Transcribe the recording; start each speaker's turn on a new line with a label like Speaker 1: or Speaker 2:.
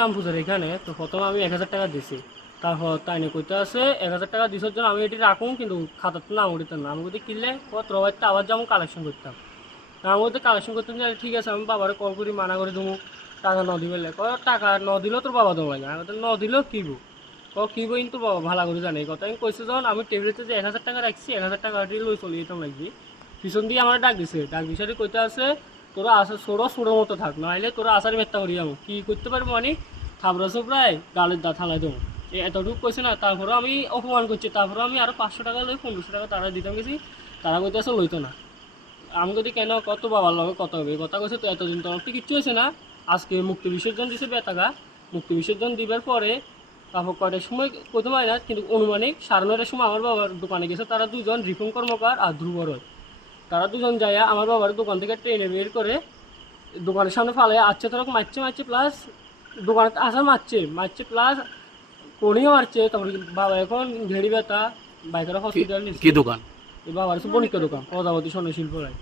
Speaker 1: রামপুজোর এখানে, তো প্রথমে আমি এক হাজার টাকা দিছি। তারপর তাই নিয়ে কইতে আছে, এক হাজার টাকা দিছর জন্য আমি এটি রাখুন কিন্তু খাতার তো নাম উঠিতাম না। আমি যদি কিনলে পত্র আবার যেমন কালেকশন করতাম। তা আমি যদি কালেকশন করতাম যে ঠিক আছে, আমি বাবারে কল করি, মানা করে দেবো টাকা ন দিবে টাকা ন দিলেও তোর বাবা দেওয়া লাগে আমি ন দিলেও কিবো ক কিবো কিন্তু বাবা? ভালো করে জানে। এই কথা আমি কইছে, যখন আমি টেবিলেতে যে এক হাজার টাকা রাখছি, এক হাজার টাকা লই চলে যেতাম লাগছি পিছন দিয়ে আমার ডাক দিছে। ডাক দিছে কইতে আছে তোরা আসা ছোড়ো ছোড়ো মতো থাক, নাহলে তোরা আসার মেত্তা করি যাব। কী করতে পারব মানে? থাবড়াছো প্রায় গালের দা থালাই দেবো। এতটুকু কইছে না তারপরে আমি অপমান করছি তারপরে আমি আরও পাঁচশো টাকা লই, পনেরোশো টাকা তারা দিতাম গেছি, তারা কইতে আছে লইতো না। আমি যদি কেন? কত বাবার লগে কত হবে? কথা কইছে, তো এতদিন তোমার তো কিচ্ছু হয়েছে না। আজকে মুক্তি বিসর্জন দিছে বেতাগা মুক্তি বিসর্জন দিবার পরে তারপর কয়টার সময় প্রথম না, কিন্তু অনুমানিক সাড়ে নয়টার সময় আমার বাবার দোকানে গেছে, তারা দুজন রিফন কর্মকার আর ধ্রুব রয়। তারা দুজন যায় আমার বাবার দোকান থেকে ট্রেনে বের করে দোকানের সামনে ফালে আচ্ছে তারা মারছে মারছে প্লাস দোকানে আসা মারছে মারছে প্লাস কোনিও মারছে তারপরে বাবা এখন ঘেড়ি ব্যথা বাইকের হসপিটাল
Speaker 2: কি দোকান?
Speaker 1: বাবার বণিকের দোকান প্রজাপতি স্বর্ণ শিল্প রায়।